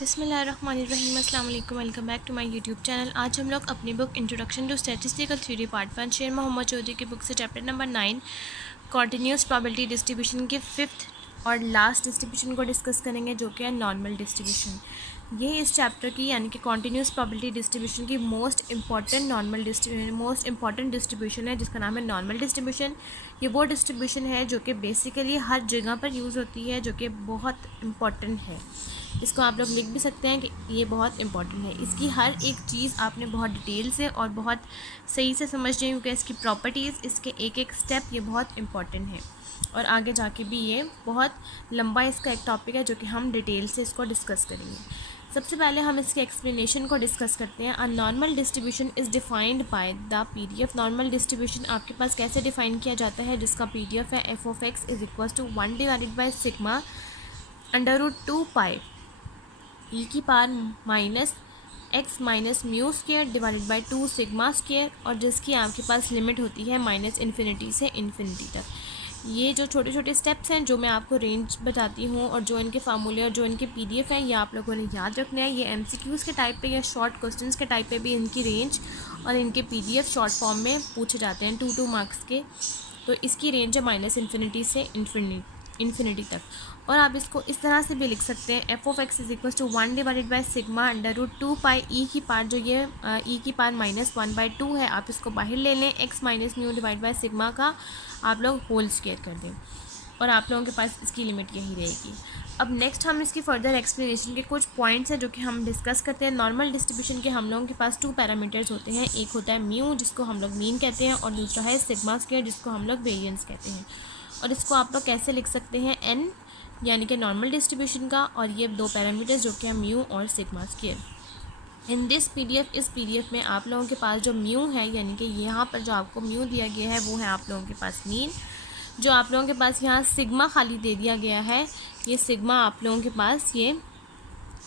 बिस्मिल्लाहिर्रहमानिर्रहीम, अस्सलाम वालेकुम, welcome back to my YouTube channel. आज हम लोग अपनी book introduction to statistical theory part 1 Sher Mohammad Chaudhry की बुक से chapter number 9 continuous probability distribution के फिफ्थ और लास्ट डिस्ट्रीब्यूशन को डिस्कस करेंगे, जो कि है नॉर्मल डिस्ट्रीब्यूशन। ये इस चैप्टर की यानी कि कॉन्टीन्यूस प्रोबेबिलिटी डिस्ट्रीब्यूशन की मोस्ट इंपॉर्टेंट डिस्ट्रीब्यूशन है, जिसका नाम है नॉर्मल डिस्ट्रीब्यूशन। ये वो डिस्ट्रीब्यूशन है जो कि बेसिकली हर जगह पर यूज़ होती है, जो कि बहुत इंपॉर्टेंट है। इसको आप लोग लिख भी सकते हैं कि ये बहुत इंपॉर्टेंट है। इसकी हर एक चीज़ आपने बहुत डिटेल से और बहुत सही से समझनी है, क्योंकि इसकी प्रॉपर्टीज़, इसके एक एक स्टेप ये बहुत इंपॉर्टेंट है और आगे जाके भी ये बहुत लंबा इसका एक टॉपिक है, जो कि हम डिटेल से इसको डिस्कस करेंगे। सबसे पहले हम इसके एक्सप्लेनेशन को डिस्कस करते हैं। A normal distribution is defined by the PDF. Normal distribution आपके पास कैसे डिफाइन किया जाता है, जिसका पीडीएफ है f of x is equal to 1 divided by sigma √2 pi e की power minus x minus mu square divided by 2 sigma square, और जिसकी आपके पास लिमिट होती है -इन्फिनिटी से इन्फिनिटी तक। ये जो छोटे छोटे स्टेप्स हैं, जो मैं आपको रेंज बताती हूँ और जो इनके फार्मूले और जो इनके पीडीएफ हैं, ये आप लोगों ने याद रखना है। ये एमसीक्यूज़ के टाइप पे या शॉर्ट क्वेश्चंस के टाइप पे भी इनकी रेंज और इनके पीडीएफ शॉर्ट फॉर्म में पूछे जाते हैं 2 मार्क्स के। तो इसकी रेंज है -इन्फिनिटी से इन्फिनिटी तक। और आप इसको इस तरह से भी लिख सकते हैं, f of x is equal to 1 divided by sigma √2 pi e की पावर, जो ये ई की पावर -1/2 है, आप इसको बाहर ले लें, x minus mu divide by sigma का आप लोग होल स्क्वायर कर दें और आप लोगों के पास इसकी लिमिट यही रहेगी। अब नेक्स्ट हम इसकी फर्दर एक्सप्लेनेशन के कुछ पॉइंट्स हैं जो कि हम डिस्कस करते हैं। नॉर्मल डिस्ट्रीब्यूशन के हम लोगों के पास 2 पैरामीटर्स होते हैं। एक होता है म्यू, जिसको हम लोग मीन कहते हैं, और दूसरा है सिग्मा स्क्वायर, जिसको हम लोग वेरिएंस कहते हैं। और इसको आप लोग कैसे लिख सकते हैं, एन यानी कि नॉर्मल डिस्ट्रीब्यूशन का, और ये 2 पैरामीटर्स जो कि है म्यू और sigma square. In this PDF, इस पीडीएफ में आप लोगों के पास जो म्यू है, यानी कि यहाँ पर जो आपको म्यू दिया गया है, वो है आप लोगों के पास मीन। जो आप लोगों के पास यहाँ सिग्मा खाली दे दिया गया है, ये सिग्मा आप लोगों के पास ये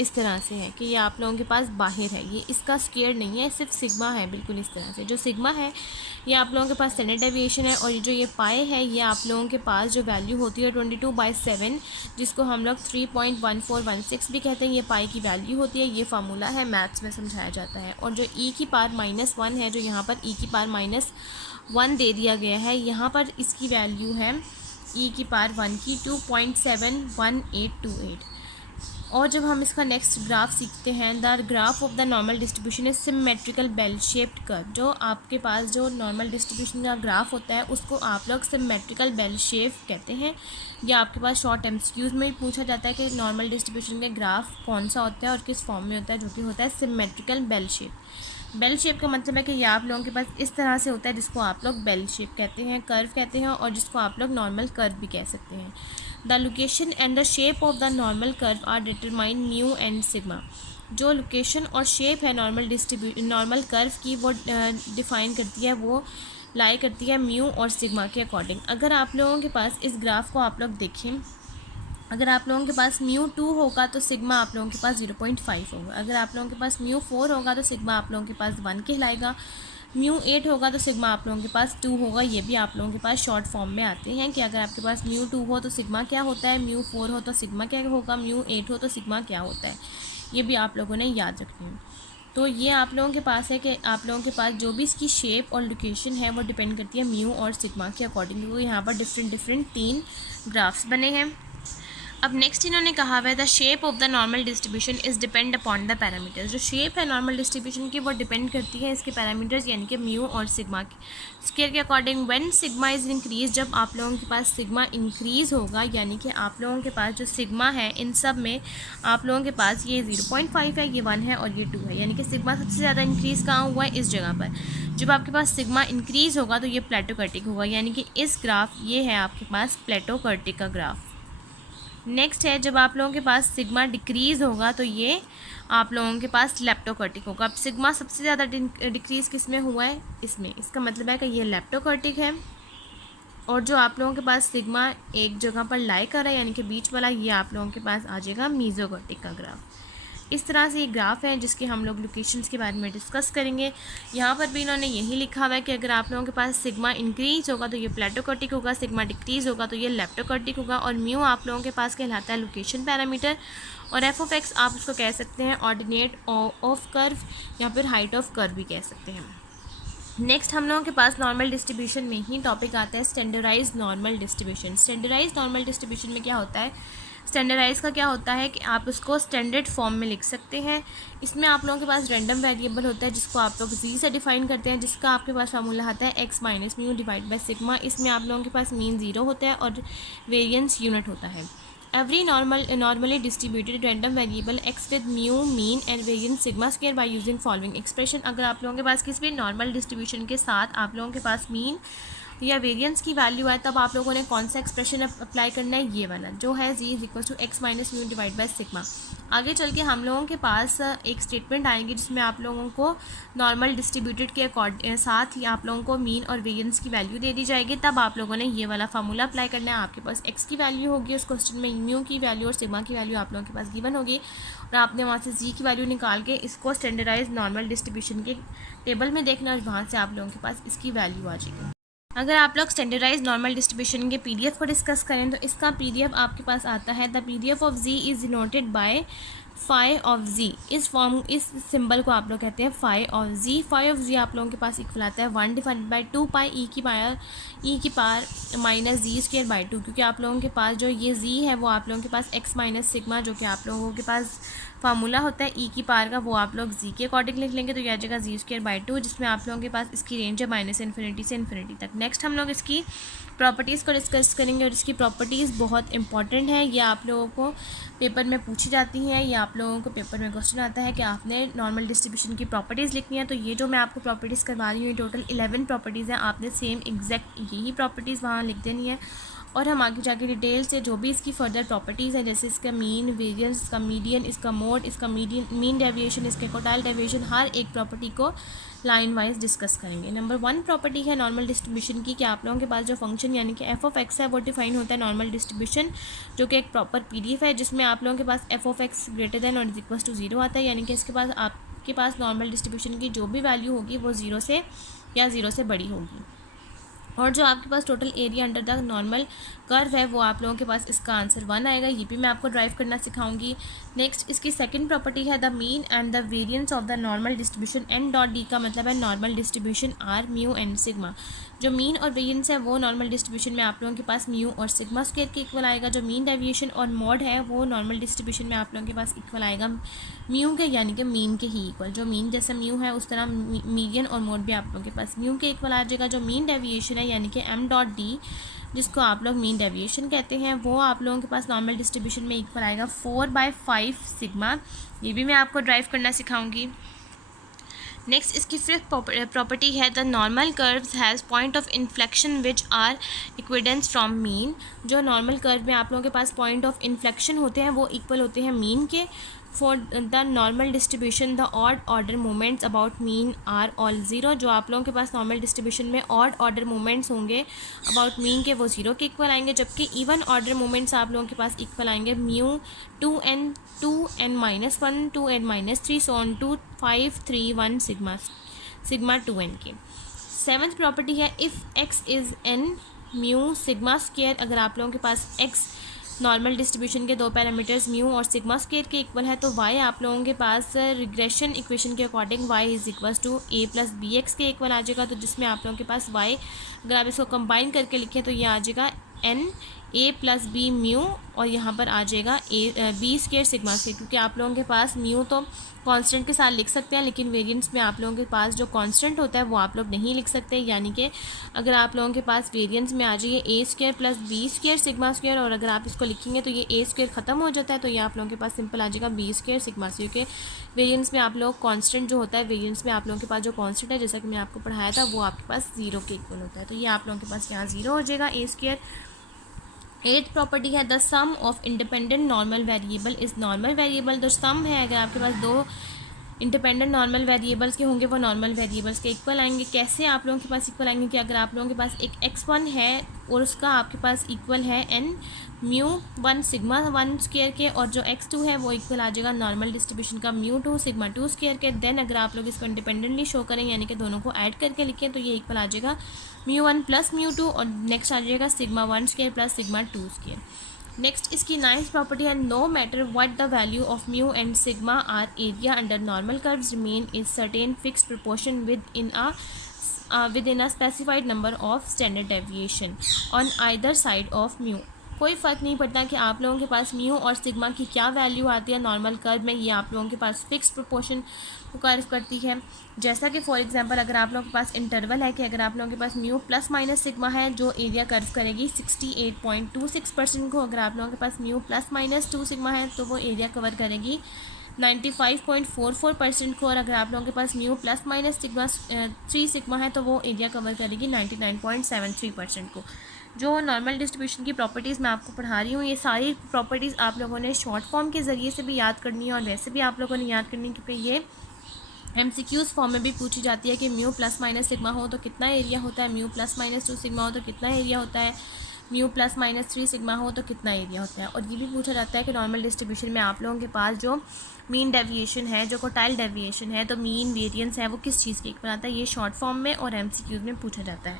इस तरह से है कि ये आप लोगों के पास बाहर है, ये इसका स्क्वायर नहीं है, सिर्फ सिग्मा है, बिल्कुल इस तरह से। जो सिग्मा है ये आप लोगों के पास स्टैंडर्ड डेविएशन है, और ये जो ये पाए है, ये आप लोगों के पास जो वैल्यू होती है 22/7, जिसको हम लोग 3.1416 भी कहते हैं, ये पाए की वैल्यू होती है। ये फार्मूला है, मैथ्स में समझाया जाता है। और जो ई की पावर -1 है, जो यहाँ पर ई की पावर -1 दे दिया गया है, यहाँ पर इसकी वैल्यू है ई की पावर 1 की 2.71828। और जब हम इसका नेक्स्ट ग्राफ सीखते हैं, the graph of the normal distribution is symmetrical bell shaped curve. जो आपके पास जो नॉर्मल डिस्ट्रीब्यूशन का ग्राफ होता है, उसको आप लोग सिमेट्रिकल बेल शेप कहते हैं। या आपके पास शॉर्ट एमसीक्यूज़ में भी पूछा जाता है कि नॉर्मल डिस्ट्रीब्यूशन के ग्राफ कौन सा होता है और किस फॉर्म में होता है, जो कि होता है symmetrical bell shape. Bell shape का मतलब है कि ये आप लोगों के पास इस तरह से होता है, जिसको आप लोग बेल शेप कहते हैं, कर्व कहते हैं, और जिसको आप लोग नॉर्मल कर्व भी कह सकते हैं। The location and the shape of the normal curve are determine mu and sigma. जो लोकेशन और शेप है नॉर्मल कर्व की, वो डिफ़ाइन करती है, वो लाई करती है म्यू और सिग्मा के अकॉर्डिंग। अगर आप लोगों के पास इस ग्राफ को आप लोग देखें, अगर आप लोगों के पास म्यू 2 होगा तो सिग्मा आप लोगों के पास 0.5 होगा। अगर आप लोगों के पास म्यू 4 होगा तो सिग्मा आप लोगों के पास 1 कहलाएगा। म्यू 8 होगा तो सिग्मा आप लोगों के पास 2 होगा। ये भी आप लोगों के पास शॉर्ट फॉर्म में आते हैं कि अगर आपके पास म्यू 2 हो तो सिग्मा क्या होता है, म्यू 4 हो तो सिग्मा क्या होगा, म्यू 8 हो तो सिग्मा क्या होता है। ये भी आप लोगों ने याद रखनी है। तो ये आप लोगों के पास है कि आप लोगों के पास जो भी इसकी शेप और लोकेशन है, वो डिपेंड करती है म्यू और सिग्मा के अकॉर्डिंग। क्योंकि यहाँ पर डिफरेंट 3 ग्राफ्स बने हैं। अब नेक्स्ट इन्होंने कहा हुआ है, the shape of the normal distribution is depend upon the parameters. जो शेप है नॉर्मल डिस्ट्रीब्यूशन की, वो डिपेंड करती है इसके पैरामीटर्स, यानी कि म्यू और सिग्मा के स्क्वायर के according. When sigma is increase, जब आप लोगों के पास सिग्मा इंक्रीज़ होगा, यानी कि आप लोगों के पास जो सिग्मा है, इन सब में आप लोगों के पास ये 0.5 है, ये 1 है और ये 2 है, यानी कि सिग्मा सबसे ज़्यादा इंक्रीज़ कहाँ हुआ है, इस जगह पर। जब आपके पास सिग्मा इंक्रीज़ होगा तो ये प्लेटोकर्टिक होगा, यानी कि इस ग्राफ, ये है आपके पास प्लेटोकर्टिक का ग्राफ। नेक्स्ट है, जब आप लोगों के पास सिग्मा डिक्रीज़ होगा तो ये आप लोगों के पास लेप्टोकर्टिक होगा। अब सिग्मा सबसे ज़्यादा डिक्रीज़ किस में हुआ है, इसमें, इसका मतलब है कि ये लेप्टोकर्टिक है। और जो आप लोगों के पास सिग्मा एक जगह पर लाई कर रहा है, यानी कि बीच वाला, ये आप लोगों के पास आ जाएगा मीज़ोकर्टिक का ग्राफ। इस तरह से ये ग्राफ है जिसके हम लोग लोकेशंस के बारे में डिस्कस करेंगे। यहाँ पर भी इन्होंने यही लिखा हुआ है कि अगर आप लोगों के पास सिग्मा इंक्रीज होगा तो ये प्लेटोकर्टिक होगा, सिग्मा डिक्रीज होगा तो ये लेप्टोकर्टिक होगा, और म्यू आप लोगों के पास कहलाता है लोकेशन पैरामीटर, और एफ ऑफ एक्स आप उसको कह सकते हैं ऑर्डिनेट ऑफ कर्व या फिर हाइट ऑफ कर्व भी कह सकते हैं। नेक्स्ट हम लोगों के पास नॉर्मल डिस्ट्रीब्यूशन में ही टॉपिक आता है standardise normal distribution. Standardise normal distribution में क्या होता है, स्टैंडर्डाइज का क्या होता है कि आप उसको स्टैंडर्ड फॉर्म में लिख सकते हैं। इसमें आप लोगों के पास रैंडम वेरिएबल होता है जिसको आप लोग जी से डिफाइन करते हैं, जिसका आपके पास फार्मूला आता है x minus mu divide by sigma. इसमें आप लोगों के पास मीन 0 होता है और वेरिएंस यूनिट होता है। Every normally distributed random variable x with mu, mean and variance sigma square by using following expression। अगर आप लोगों के पास किसी भी नॉर्मल डिस्ट्रीब्यूशन के साथ आप लोगों के पास मीन या वेरिएंस की वैल्यू है, तब आप लोगों ने कौन सा एक्सप्रेशन अप्लाई करना है, ये वाला जो है Z is equal to X minus mu divide by sigma. आगे चल के हम लोगों के पास एक स्टेटमेंट आएंगे जिसमें आप लोगों को नॉर्मल डिस्ट्रीब्यूटेड के साथ ही आप लोगों को मीन और वेरिएंस की वैल्यू दे दी जाएगी, तब आप लोगों ने ये वाला फार्मूला अप्लाई करना है। आपके पास एक्स की वैल्यू होगी उस क्वेश्चन में, म्यू की वैल्यू और सिग्मा की वैल्यू आप लोगों के पास गिवन होगी, और आपने वहाँ से जी की वैल्यू निकाल के इसको स्टैंडर्डाइज नॉर्मल डिस्ट्रीब्यूशन के टेबल में देखना और वहाँ से आप लोगों के पास इसकी वैल्यू आ जाएगी। अगर आप लोग स्टैंडर्डाइज नॉर्मल डिस्ट्रीब्यूशन के पीडीएफ को डिस्कस करें तो इसका पीडीएफ आपके पास आता है the PDF of Z is denoted by phi of Z. इस सिंबल को आप लोग कहते हैं phi of Z. Phi of Z आप लोगों के पास इक्वल आता है 1 डिवाइड बाई 2 पाई ई की power minus z square by 2, क्योंकि आप लोगों के पास जो ये जी है वो आप लोगों के पास एक्स माइनस सिग्मा जो कि आप लोगों के पास फार्मूला होता है ई की पावर का, वो आप लोग जी के अकॉर्डिंग लिख लेंगे तो यह आ जाएगा जी स्क्वायर बाई 2, जिसमें आप लोगों के पास इसकी रेंज है माइनस इन्फिनिटी से इन्फिनिटी तक। नेक्स्ट हम लोग इसकी प्रॉपर्टीज़ को डिस्कस करेंगे और इसकी प्रॉपर्टीज़ बहुत इंपॉर्टेंट है, ये आप लोगों को पेपर में पूछी जाती हैं, ये आप लोगों को पेपर में क्वेश्चन आता है कि आपने नॉर्मल डिस्ट्रीब्यूशन की प्रॉपर्टीज़ लिखनी है। तो ये जो मैं आपको प्रॉपर्टीज़ करवा रही हूँ ये टोटल 11 प्रॉपर्टीज़ हैं, आपने सेम एग्जैक्ट यही प्रॉपर्टीज़ वहाँ लिख देनी है, और हम आगे जाके डिटेल से जो भी इसकी फर्दर प्रॉपर्टीज़ हैं जैसे इसका मीन, वेरिएंस, इसका मीडियन, इसका मोड, इसका मीन डेविएशन, इसके क्वार्टाइल डेविएशन, हर एक प्रॉपर्टी को लाइन वाइज डिस्कस करेंगे। नंबर 1 प्रॉपर्टी है नॉर्मल डिस्ट्रीब्यूशन की कि आप लोगों के पास जो फंक्शन यानी कि एफ ऑफ एक्स है वो डिफाइन होता है नॉर्मल डिस्ट्रीब्यूशन, जो कि एक प्रॉपर पीडीएफ है जिसमें आप लोगों के पास F of X greater than और इज इक्वल टू 0 आता है, यानी कि इसके पास आपके पास नॉर्मल डिस्ट्रीब्यूशन की जो भी वैल्यू होगी वो 0 से या 0 से बड़ी होगी, और जो आपके पास total area under the normal curve है वो आप लोगों के पास इसका आंसर 1 आएगा। ये भी मैं आपको ड्राइव करना सिखाऊंगी। नेक्स्ट इसकी सेकंड प्रॉपर्टी है the mean and the variance of the normal distribution. N dot D का मतलब है normal distribution are mu and sigma. जो मीन और वेरिएंस है वो नॉर्मल डिस्ट्रीब्यूशन में आप लोगों के पास म्यू और सिग्मा स्क्वायर के इक्वल आएगा। जो मीन डेविएशन और मॉड है वो नॉर्मल डिस्ट्रीब्यूशन में आप लोगों के पास इक्वल आएगा म्यू के, यानी कि मीन के ही इक्वल। जो मीन जैसा म्यू है उस तरह मीडियन और मोड भी आप लोगों के पास म्यू के इक्वल आ जाएगा। जो मीन डेविएशन है यानी कि एम डॉट डी, जिसको आप लोग मीन डेविएशन कहते हैं, वो आप लोगों के पास नॉर्मल डिस्ट्रीब्यूशन में इक्वल आएगा 4/5 सिग्मा। ये भी मैं आपको ड्राइव करना सिखाऊंगी। नेक्स्ट इसकी फिफ्थ प्रॉपर्टी है the normal curves has point of inflection which are equidistant from mean. जो नॉर्मल कर्व में आप लोगों के पास पॉइंट ऑफ इन्फ्लेक्शन होते हैं वो इक्वल होते हैं मीन के। For the normal distribution the odd order moments about mean are all 0। जो आप लोगों के पास नॉर्मल डिस्ट्रीब्यूशन में ऑड ऑर्डर मोमेंट्स होंगे अबाउट मीन के वो 0 के इक्वल आएंगे, जबकि इवन ऑर्डर मोमेंट्स आप लोगों के पास इक्वल आएंगे mu 2n -1 2n -3 so on 2 5 3 1 sigma 2n के। सेवन्थ प्रॉपर्टी है if x is n mu sigma square. अगर आप लोगों के पास x नॉर्मल डिस्ट्रीब्यूशन के दो पैरामीटर्स म्यू और सिग्मा स्क्वायर के इक्वल है तो y आप लोगों के पास रिग्रेशन इक्वेशन के according y is equal to a + bx के इक्वल आ जाएगा। तो जिसमें आप लोगों के पास y अगर आप इसको कंबाइन करके लिखें तो ये आ जाएगा n a + b म्यू और यहाँ पर आ जाएगा b स्क्वायर सिग्मा स्क्वायर, क्योंकि आप लोगों के पास म्यू तो कांस्टेंट के साथ लिख सकते हैं लेकिन वेरिएंस में आप लोगों के पास जो कांस्टेंट होता है वो आप लोग नहीं लिख सकते, यानी कि अगर आप लोगों के पास वेरिएंस में आ जाइए a square + b square sigma square और अगर आप इसको लिखेंगे तो ये a स्क्वायर ख़त्म हो जाता है तो ये आप लोगों के पास सिंपल आ जाएगा b स्क्वायर सिग्मा स्क्वायर के। वेरिएंस में आप लोग कांस्टेंट जो होता है वेरिएंस में आप लोगों के पास जो कांस्टेंट है जैसा कि मैं आपको पढ़ाया था वो आपके पास 0 के इक्वल होता है, तो ये आप लोगों के पास यहाँ 0 हो जाएगा a स्क्वायर। एट्थ प्रॉपर्टी है the sum of independent normal variable is normal variable. जो सम है अगर आपके पास दो इंडिपेंडेंट नॉर्मल वेरिएबल्स के होंगे वो नॉर्मल वेरिएबल्स के इक्वल आएंगे। कैसे आप लोगों के पास इक्वल आएंगे कि अगर आप लोगों के पास एक x1 है और उसका आपके पास इक्वल है n, μ1 सिग्मा 1 स्क्वायर के, और जो x2 है वो इक्वल आ जाएगा नॉर्मल डिस्ट्रीब्यूशन का μ2 सिग्मा 2 स्क्वायर के। देन अगर आप लोग इसको इंडिपेंडेंटली शो करें यानी कि दोनों को ऐड करके लिखें तो ये इक्वल आ जाएगा μ1 प्लस μ2, और नेक्स्ट आ जाएगा sigma 1 square plus sigma 2 square. Next इसकी नाइन्थ प्रॉपर्टी है, no matter what the value of mu and sigma are area under normal curves remain is certain fixed proportion within a specified number of standard deviation on either side of mu। कोई फ़र्क नहीं पड़ता कि आप लोगों के पास mu और सिग्मा की क्या वैल्यू आती है नॉर्मल कर्व में, ये आप लोगों के पास फिक्स प्रोपोर्शन को कर्व करती है। जैसा कि फॉर एग्जांपल अगर आप लोगों के पास इंटरवल है कि अगर आप लोगों के पास म्यू प्लस माइनस सिग्मा है जो एरिया कर्व करेगी 68.26% को, अगर आप लोगों के पास म्यू प्लस माइनस 2 सिग्मा है तो वो एरिया कवर करेगी 95.44% को, और अगर आप लोगों के पास mu plus minus sigma 3 sigma है तो वो एरिया कवर करेगी 99.73% को। जो नॉर्मल डिस्ट्रीब्यूशन की प्रॉपर्टीज़ मैं आपको पढ़ा रही हूँ ये सारी प्रॉपर्टीज़ आप लोगों ने शॉर्ट फॉर्म के ज़रिए से भी याद करनी है और वैसे भी आप लोगों ने याद करनी है, क्योंकि ये MCQs फॉर्म में भी पूछी जाती है कि म्यू प्लस माइनस सिग्मा हो तो कितना एरिया होता है, म्यू प्लस माइनस 2 सिग्मा हो तो कितना एरिया होता है, म्यू प्लस माइनस 3 सिग्मा हो तो कितना एरिया होता है। और ये भी पूछा जाता है कि नॉर्मल डिस्ट्रीब्यूशन में आप लोगों के पास जो मीन डेविएशन है, जो क्वार्टाइल डेविएशन है, तो मीन वेरिएंस है वो किस चीज़ के इक्वल आता है, ये शॉर्ट फॉर्म में और MCQs में पूछा जाता है।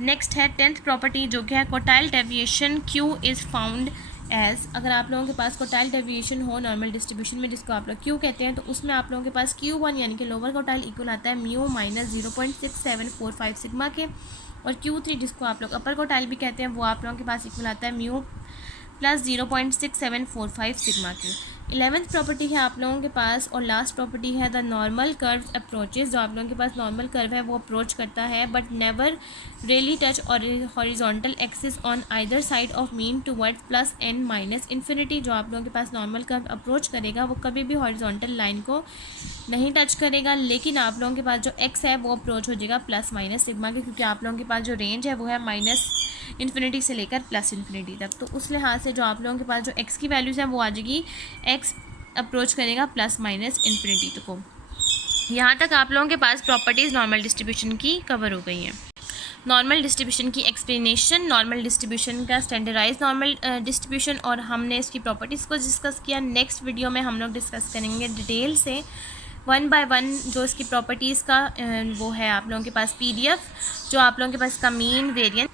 नेक्स्ट है 10th प्रॉपर्टी जो कि है quartile deviation Q is found as. अगर आप लोगों के पास क्वार्टाइल डेविएशन हो नॉर्मल डिस्ट्रीब्यूशन में जिसको आप लोग Q कहते हैं, तो उसमें आप लोगों के पास Q1 यानी कि लोअर क्वार्टाइल इक्वल आता है म्यू माइनस 0.6745 सिग्मा के, और Q3 जिसको आप लोग अपर क्वार्टाइल भी कहते हैं वो आप लोगों के पास इक्वल आता है म्यू प्लस 0.6745 सिग्मा की। 11th प्रॉपर्टी है आप लोगों के पास और लास्ट प्रॉपर्टी है द नॉर्मल कर्व अप्रोचेज। जो आप लोगों के पास नॉर्मल कर्व है वो अप्रोच करता है बट नेवर रियली टच और horizontal axis on either side of mean towards plus and minus infinity. जो आप लोगों के पास नॉर्मल कर्व अप्रोच करेगा वो कभी भी हॉरिजॉन्टल लाइन को नहीं टच करेगा, लेकिन आप लोगों के पास जो एक्स है वो अप्रोच हो जाएगा प्लस माइनस सिग्मा के, क्योंकि आप लोगों के पास जो रेंज है वो है माइनस इन्फिनिटी से लेकर प्लस इन्फिनिटी तक। तो उस लिहाज से जो आप लोगों के पास जो एक्स की वैल्यूज़ हैं वो आ जाएगी एक्स अप्रोच करेगा प्लस माइनस इन्फिनिटी तक को। यहाँ तक आप लोगों के पास प्रॉपर्टीज़ नॉर्मल डिस्ट्रीब्यूशन की कवर हो गई हैं। नॉर्मल डिस्ट्रीब्यूशन की एक्सप्लेनेशन, नॉर्मल डिस्ट्रीब्यूशन का स्टैंडर्डाइज नॉर्मल डिस्ट्रीब्यूशन, और हमने इसकी प्रॉपर्टीज़ को डिस्कस किया। नेक्स्ट वीडियो में हम लोग डिस्कस करेंगे डिटेल से 1 बाय 1 जो इसकी प्रॉपर्टीज़ का वो है आप लोगों के पास PDF, जो आप लोगों के पास इसका mean variance,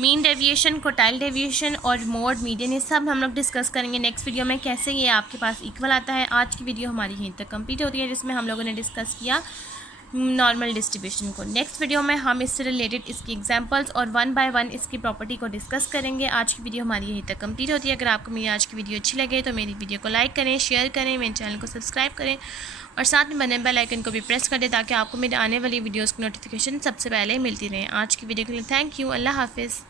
mean deviation, quartile deviation और मोड मीडियन, ये सब हम लोग डिस्कस करेंगे नेक्स्ट वीडियो में कैसे ये आपके पास इक्वल आता है। आज की वीडियो हमारी यहीं तक कंप्लीट होती है जिसमें हम लोगों ने डिस्कस किया नॉर्मल डिस्ट्रीब्यूशन को। नेक्स्ट वीडियो में हम इससे रिलेटेड इसकी एग्जांपल्स और 1 बाय 1 इसकी प्रॉपर्टी को डिस्कस करेंगे। आज की वीडियो हमारी यहीं तक कंप्लीट होती है। अगर आपको मेरी आज की वीडियो अच्छी लगे तो मेरी वीडियो को लाइक करें, शेयर करें, मेरे चैनल को सब्सक्राइब करें और साथ में बने बेल आइकन को भी प्रेस कर दें ताकि आपको मेरे आने वाली वीडियोज़ की नोटिफिकेशन सबसे पहले मिलती रहे। आज की वीडियो के लिए थैंक यू। अल्लाह हाफिज़।